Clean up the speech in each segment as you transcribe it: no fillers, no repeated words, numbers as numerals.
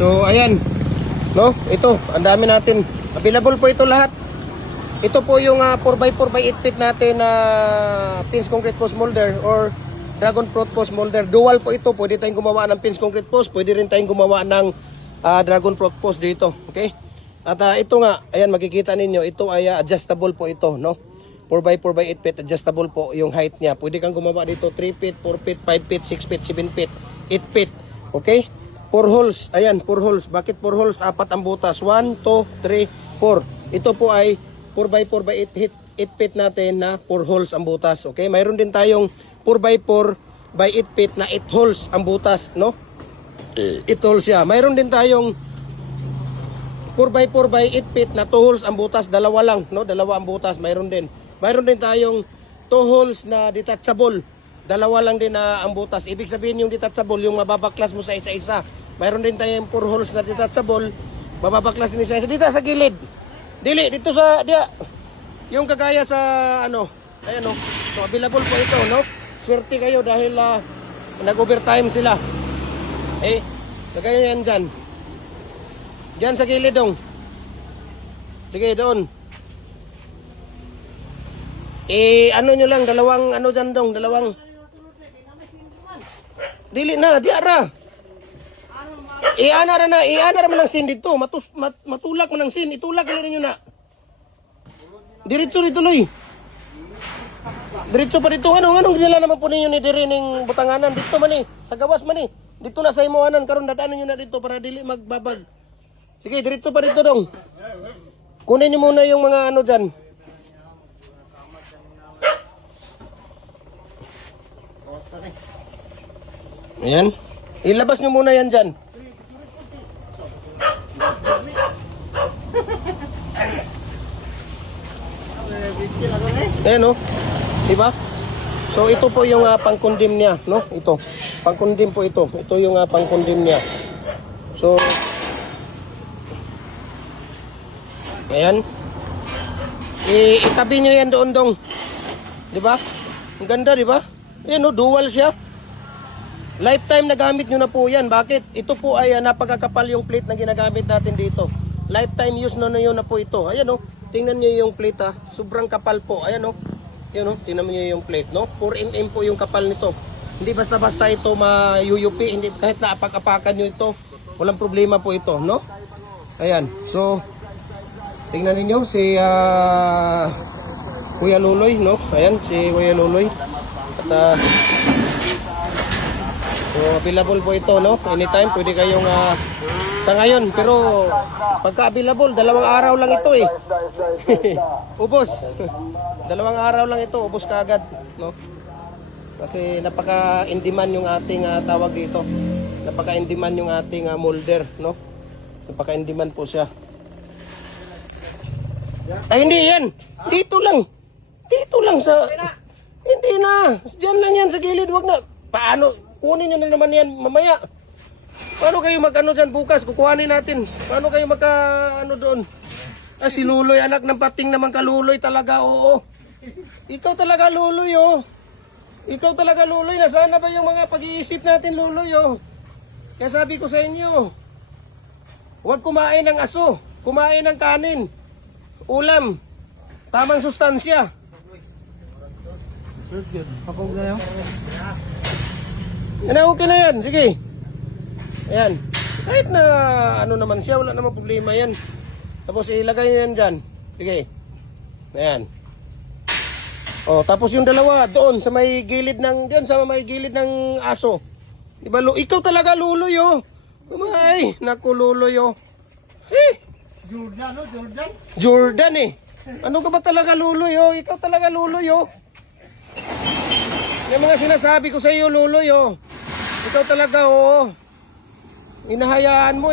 So ayan, no? Ito, ang dami natin. Available po ito lahat. Ito po yung 4x4x8 feet natin na pins concrete post molder or dragon fruit post molder. Dual po ito. Pwede tayong gumawa ng pins concrete post. Pwede rin tayong gumawa ng dragon fruit post dito. Okay? At ito nga, ayan makikita ninyo, ito ay adjustable po ito, no? 4x4x8 feet, adjustable po yung height niya. Pwede kang gumawa dito 3 feet, 4 feet, 5 feet, 6 feet, 7 feet, 8 feet. Okay? 4 holes. Ayan, 4 holes. Bakit 4 holes? 4 ang butas. 1, 2, 3, 4. Ito po ay 4x4x8 feet natin na 4 holes ang butas. Okay? Mayroon din tayong 4x4x8 feet na 8 holes ang butas, no? 8 holes siya. Mayroon din tayong 4x4x8 feet na 2 holes ang butas, dalawa lang, no? Dalawa ang butas, mayroon din. Mayroon din tayong 2 holes na detachable. Dalawa lang din ang butas. Ibig sabihin yung detachable, yung mababaklas mo sa isa-isa. Mayroon din tayong 4 holes na detachable, mababaklas din sa isa. Dito sa gilid. Dili, dito sa, dia. Yung kagaya sa, ano, ayan o. So, available po ito, no? Swerte kayo dahil nag-overtime sila. Kagaya yan dyan. Diyan sa gilid dong. Sige, doon. Ano nyo lang, dalawang, ano dyan dong, dalawang. Dili na, diara. Ianara man ng sin dito. Matulak man ng sin. Itulak nila ninyo na. Diretso tuloy. Diretso pa dito. Anong nila naman po ninyo ni Dirining Butanganan. Dito man sa gawas man Dito na sa imuanan. Karon dadaanan nyo na dito para dili magbabag. Sige, diretso pa dito dong. Kunin nyo muna yung mga ano dyan. Ayan. Ilabas nyo muna yan dyan. Ayan o. Diba? So ito po yung pang-condemn niya, no? Ito. Pang-condemn po ito. Ito yung pang-condemn niya. So ayan. Itabi nyo yan doon dong. Diba? Ang ganda, diba? Ayan o, dual siya. Lifetime na gamit nyo na po yan. Bakit? Ito po ay napagkakapal yung plate na ginagamit natin dito. Lifetime use na yun na po ito. Ayan o. Tingnan nyo yung plate ha. Sobrang kapal po. Ayan o. Ayan o. Tingnan nyo yung plate no. 4mm po yung kapal nito. Hindi basta-basta ito ma-UUP. Hindi, kahit na apak-apakan nyo ito. Walang problema po ito no. Ayan. So, tingnan niyo si Kuya Luloy no. Ayan si Kuya Luloy. At so available po ito no. Anytime pwede kayong sa ngayon pero pagka available 2 araw lang ito ubos. 2 araw lang ito ubos kaagad no. Kasi napaka-in demand yung ating tawag dito. Napaka-in demand yung ating molder no. Napaka-in demand po siya. Ay hindi yan. Dito lang. Dito lang sa hindi na. Diyan lang yan sa gilid. Wag na. Paano? Kunin nyo na naman yan mamaya. Paano kayo mag-ano dyan bukas? Kukuhanin natin. Paano kayo magka-ano doon? Si Luloy, anak ng pating naman ka Luloy talaga, oo. Ikaw talaga Luloy, oh. Ikaw talaga Luloy. Nasaan na ba yung mga pag-iisip natin Luloy, oh? Kaya sabi ko sa inyo, huwag kumain ng aso. Kumain ng kanin. Ulam. Tamang sustansya. Pakog na yun. Yan, okay na yan. Sige. Ayan. Kahit na ano naman siya, wala namang problema yan. Tapos ilagay nyo yan dyan. Sige. Ayan. O, tapos yung dalawa doon sa may gilid ng aso. Diba, ikaw talaga Luloy, oh. Ay, naku Luloy, oh. Jordan, no? Jordan? Jordan, Ano ka ba talaga Luloy, oh? Ikaw talaga Luloy, oh. Yung mga sinasabi ko sa iyo, Luloy, oh. Ikaw talaga, oh. Inahayaan mo,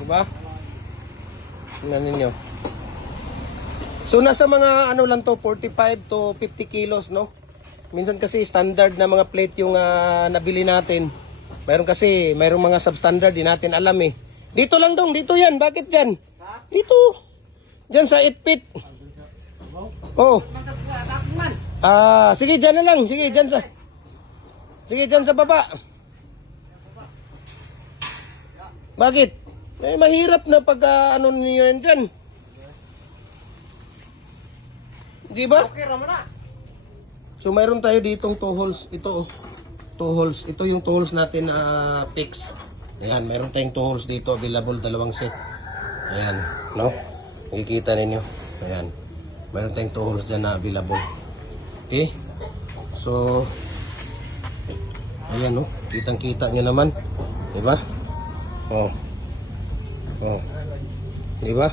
Diba? Tingnan ninyo. So, nasa mga, ano lang to, 45 to 50 kilos, no? Minsan kasi standard na mga plate yung nabili natin. Mayroong mga substandard, di natin alam, Dito lang dong, dito yan. Bakit dyan? Dito. Dyan sa 8 feet. Oh. Sige, dyan na lang. Sige, dyan sa baba. Bakit? Mahirap na pag ano niyo yan dyan. Di ba? Okay, ramo na. So mayroon tayo ditong 2 holes. Ito 2 holes. Ito yung 2 holes natin na fix. Ayan, mayroon tayong 2 holes dito available, dalawang set. Ayan, no? Nakikita ninyo. Ayan. Mayroon tayong 2 holes dyan na available. Okay? So ayan, no? Kitang-kita nyo naman. Diba? Oh. Oh. Diba?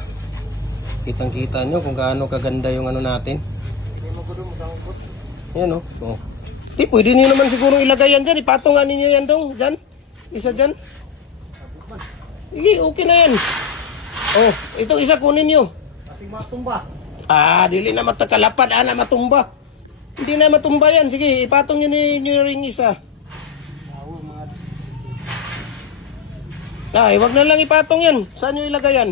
Kitang-kita nyo kung gaano kaganda yung ano natin. Ayan, no? Oh. Pwede nyo naman siguro ilagay yan dyan. Ipatungan ninyo yan dong. Dyan. Isa dyan. Sige, okay na yan. Oh, ito isa kunin nyo. Ating matumba. Dili na matakalapad, na matumba. Hindi na matumba yan. Sige, ipatong nyo ninyo ring isa. Wag na lang ipatong yan. Saan nyo ilagay yan?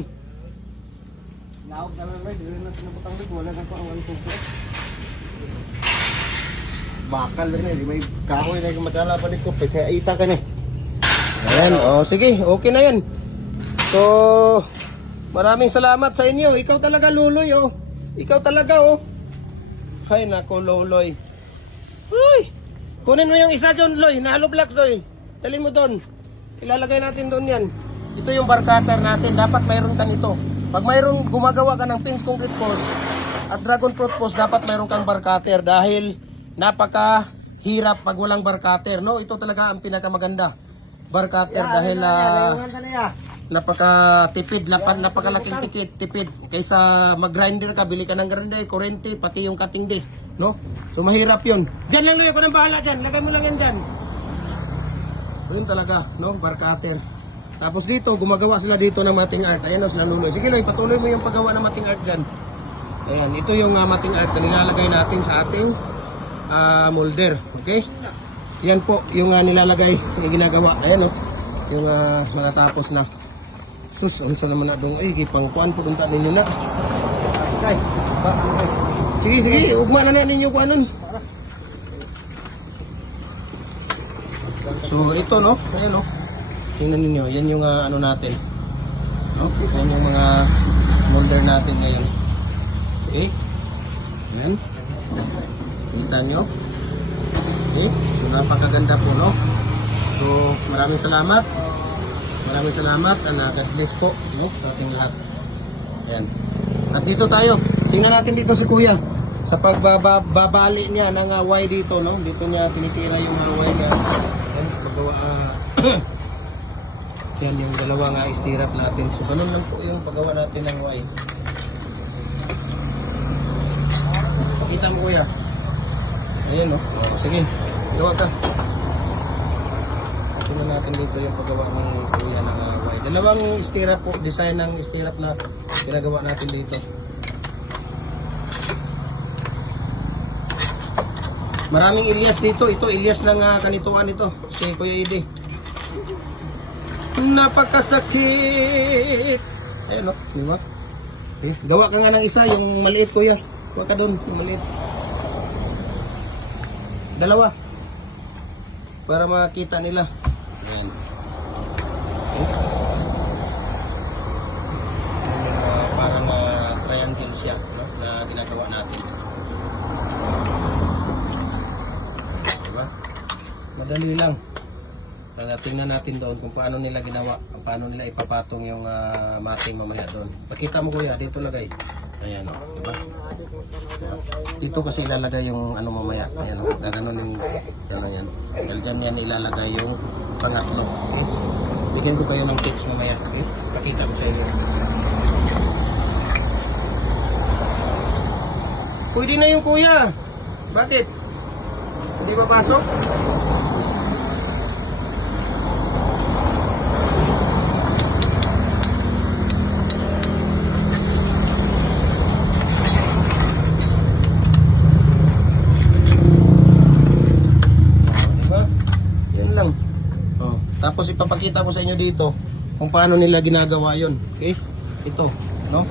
Naog na lang, dili na pinapatang lig, wala na pa ang tubo. Bakal na may kahoy na yung madala pa dito, kaya ita ka na. Ayan, sige, okay na yan. So, maraming salamat sa inyo. Ikaw talaga, Luloy, Ikaw talaga, Hay, nako, Luloy. Uy! Kunin mo yung isa dyan, Loy. Nalo blocks, Loy. Dali mo doon. Ilalagay natin doon yan. Ito yung bar cutter natin. Dapat mayroon ka nito. Pag mayroon gumagawa ka ng pins concrete post at dragon fruit post, dapat mayroon kang bar cutter dahil napakahirap pag walang bar cutter, no? Ito talaga ang pinakamaganda. Bar cutter dahil napakatipid, napakalaking tipid kaysa mag-grinder ka, bili ka ng grinder, kurente, pati yung cutting disc, no? So mahirap yun. Diyan lang, Loy, ako nang bahala dyan. Lagay mo lang yan dyan. Yun talaga, no? Bar cutter. Tapos dito, gumagawa sila dito ng mating art. Ayan, sila Luloy. Sige, Loy, patuloy mo yung paggawa ng mating art dyan. Ayan, ito yung mating art na nilalagay natin sa ating molder. Okay? Yan po, yung nilalagay, yung ginagawa. Ayan, yung matatapos na. Sus, unsa naman na doon. Ay, gipangkuan po punta ninyo na. Okay. Sige, ugma na ninyo kung anon. So, ito, no? Ayan, no? Tingnan ninyo, yan yung ano natin. No? Yan yung mga molder natin ngayon. Okay? Ayan. Kita nyo? Okay? So, napakaganda po, no? So, maraming salamat. Maraming salamat and God bless po, no? Sa ating lahat. Ayan. At dito tayo. Tingnan natin dito si Kuya. Sa pagbabali niya ng Y dito, no? Dito niya tinitira yung Y niya. Ayan, paggawa, yan yung dalawang stirrup natin. So, ganun lang po yung paggawa natin ng Y. Pakita mo, Kuya. Ayan, no? Sige, gawa ka. Tingnan natin dito yung paggawa ng Kuya ng Y. Dalawang stirrup po, design ng stirrup na ginagawa natin dito. Maraming Ilyas dito. Ito, Ilyas ng kanituan ito. Si Kuya Edi. Napakasakit. Ayan, no? Di ba? Okay. Gawa ka nga ng isa, yung maliit, Kuya. Gawa ka doon, yung maliit. Dalawa. Para makita nila. Ayan. Okay. Parang triangle siya, no? Na ginagawa natin. Diba? Madali lang. Tingnan natin doon kung paano nila ginawa, paano nila ipapatong yung mating mamaya doon. Pakita mo, Kuya, dito lagay. Ayan, diba? Dito kasi ilalagay yung ano mamaya. Ayan, gaganunin gano'n yan. Dahil dyan yan ilalagay yung pangatlo. Okay? Bigyan ko kayo ng tips mamaya. Okay? Pakita ko sa inyo. Pwede na yung Kuya. Bakit? Hindi ba pasok? Tapos ipapakita ko sa inyo dito kung paano nila ginagawa yon. Okay? Ito, no?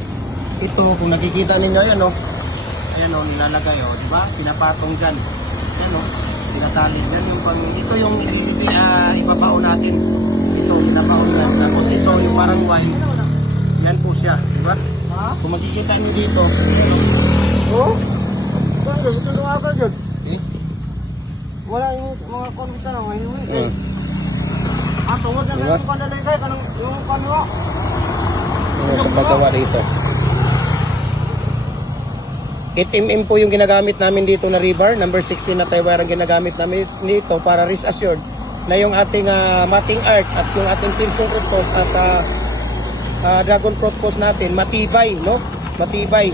Ito, kung nakikita ninyo, ayan, no? Ayan, no? Nilalagay, di ba? Pinapatong dyan. Ayan, no? Pinatali. Yan yung ito yung ibabaon natin. Ito, pinabaon dyan. Tapos ito, while, yan po siya, di ba? Ha? Kung makikita nyo dito, Oo? Saan yun? Ito nung agad yun. eh, Wala yung mga konbita na ngayon. oh, Ah, tungod na Diba? yung pandalay kayo. Kanang yung kanwa. sa paggawa dito. 8mm po yung ginagamit namin dito na rebar, number 16 na tie wire ang ginagamit namin dito para rest assured na yung ating matting arc at yung ating pins concrete post at dragon fruit post natin matibay, no? Matibay.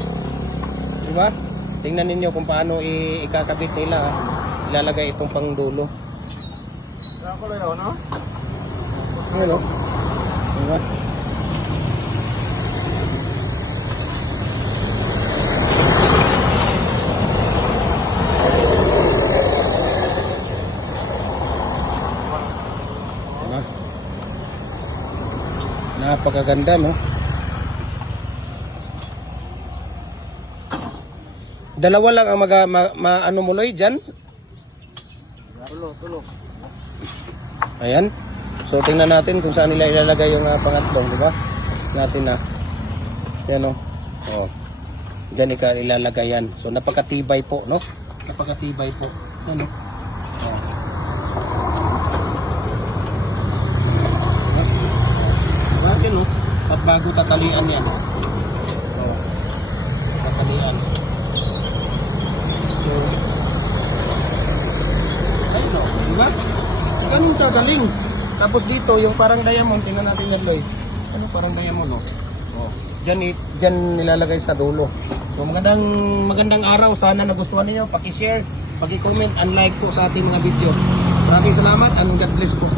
Di ba? Tingnan ninyo kung paano ikakabit nila. Ilalagay itong pangdulo. Kaya ko lang no? Ano? Di ba? Diba? Napakaganda, no? Dalawa lang ang ano mo, Loy, dyan. Tulo. Ayan. So, tingnan natin kung saan nila ilalagay yung pangatlong, di ba? Natin na. Yan, o. Oh. Diyan ilalagay yan. So, napakatibay po, no? Napakatibay po. Ano? Oh. Diba? Yan, no? At bago tatalian yan. Oh. Tatalian. So, ayun, no? Diba? Ganun kagaling. Tapos dito, yung parang diamond, tingnan natin yan, Loy. Ano parang diamond, no? Oh. Diyan nilalagay sa dulo. So magandang araw. Sana nagustuhan niyo. Paki-share, paki-comment, and like po sa ating mga video. Maraming salamat and God bless po.